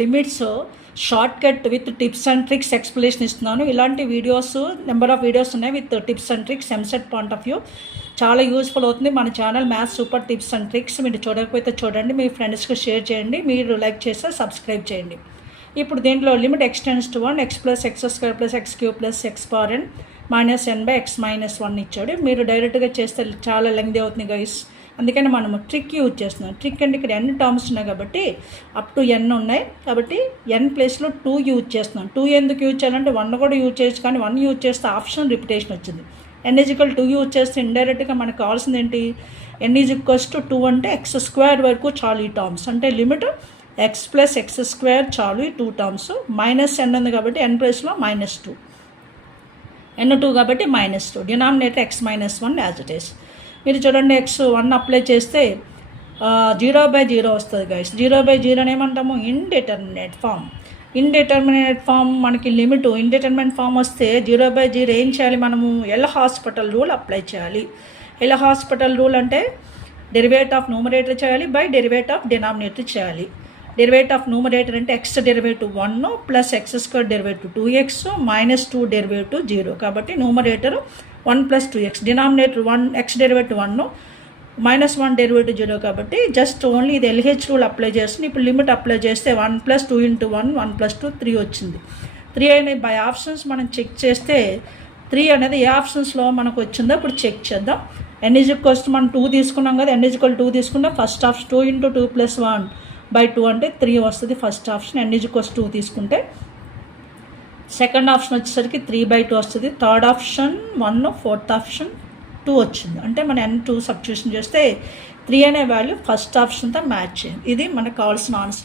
Limits short cut with tips and tricks explanation ఇస్తున్నాను. ఇలాంటి videos number of videos ఉన్నాయి with tips and tricks EAMCET point of view. చాలా useful అవుతుంది. మన channel maths super tips and tricks మీరు చూడకపోతే చూడండి, మీ ఫ్రెండ్స్కి షేర్ చేయండి, మీరు లైక్ చేస్తే సబ్స్క్రైబ్ చేయండి. ఇప్పుడు దీంట్లో limit extends to 1 x plus x square plus x cube plus x power n minus n by x minus 1 ఇచ్చాడు. మీరు డైరెక్ట్గా చేస్తే చాలా లెంగ్తీ అవుతుంది గైస్, అందుకని మనము ట్రిక్ యూజ్ చేస్తున్నాం. ట్రిక్ అంటే ఇక్కడ n టర్మ్స్ ఉన్నాయి కాబట్టి అప్ టు n ఉన్నాయి కాబట్టి n ప్లేస్లో 2 యూజ్ చేస్తున్నాం. 2 ఎందుకు యూజ్ చేయాలంటే 1 కూడా యూజ్ చేయొచ్చు, కానీ 1 యూజ్ చేస్తే ఆప్షన్ రిపిటేషన్ వచ్చింది. n ఈజ్వల్ 2 యూజ్ చేస్తే ఇండైరెక్ట్గా మనకు కావాల్సింది ఏంటి, n ఈజ్వల్స్ టు 2 అంటే ఎక్స్ స్క్వేర్ వరకు చాలు ఈ టర్మ్స్. అంటే limit X plus x square చాలు ఈ 2 టర్మ్స్. మైనస్ n ఉంది కాబట్టి n ప్లేస్లో -2, n2 కాబట్టి -2, denominator x -1 as it is. మీరు చూడండి x1 అప్లై చేస్తే 0/0 వస్తుంది గైస్. 0/0 అని ఏమంటాము, ఇండిటర్మినేట్ ఫామ్. ఇండిటర్మినేట్ ఫామ్ మనకి లిమిట్ ఇండిటర్మినేట్ ఫామ్ వస్తే 0/0 ఏం చేయాలి, మనము ఎల్ హాస్పిటల్ రూల్ అప్లై చేయాలి. ఎల్ హాస్పిటల్ రూల్ అంటే డెరివేట్ ఆఫ్ న్యూమరేటర్ చేయాలి బై డెరివేట్ ఆఫ్ డినామినేటర్ చేయాలి. డెరివేట్ ఆఫ్ న్యూమరేటర్ అంటే x derivative 1 plus x square derivative 2x -2 derivative 0 కాబట్టి numerator 1 + 2x, denominator 1 x derivative 1 -1 derivative 0 కాబట్టి జస్ట్ ఓన్లీ ఇది LH రూల్ అప్లై చేస్తుంది. ఇప్పుడు లిమిట్ అప్లై చేస్తే 1 + 2 × 1 1 + 2 3 వచ్చింది. 3 అనేది బై ఆప్షన్స్ మనం చెక్ చేస్తే 3 అనేది ఏ ఆప్షన్స్లో మనకు వచ్చిందో ఇప్పుడు చెక్ చేద్దాం. n ఈజ్వల్స్ మనం 2 తీసుకున్నాం కదా, n ఈజ్వల్ 2 తీసుకున్నాం. ఫస్ట్ ఆప్షన్ 2 × 2 + 1/2 అంటే 3 వస్తుంది ఫస్ట్ ఆప్షన్. n ఈజ్వల్స్ 2 తీసుకుంటే సెకండ్ ఆప్షన్ వచ్చేసరికి 3/2 వస్తుంది. థర్డ్ ఆప్షన్ 1, ఫోర్త్ ఆప్షన్ 2 వచ్చింది. అంటే మన n2 సబ్స్టిట్యూషన్ చేస్తే 3 అనే వాల్యూ ఫస్ట్ ఆప్షన్తో మ్యాచ్ అయింది. ఇది మనకు కావాల్సిన ఆన్సర్.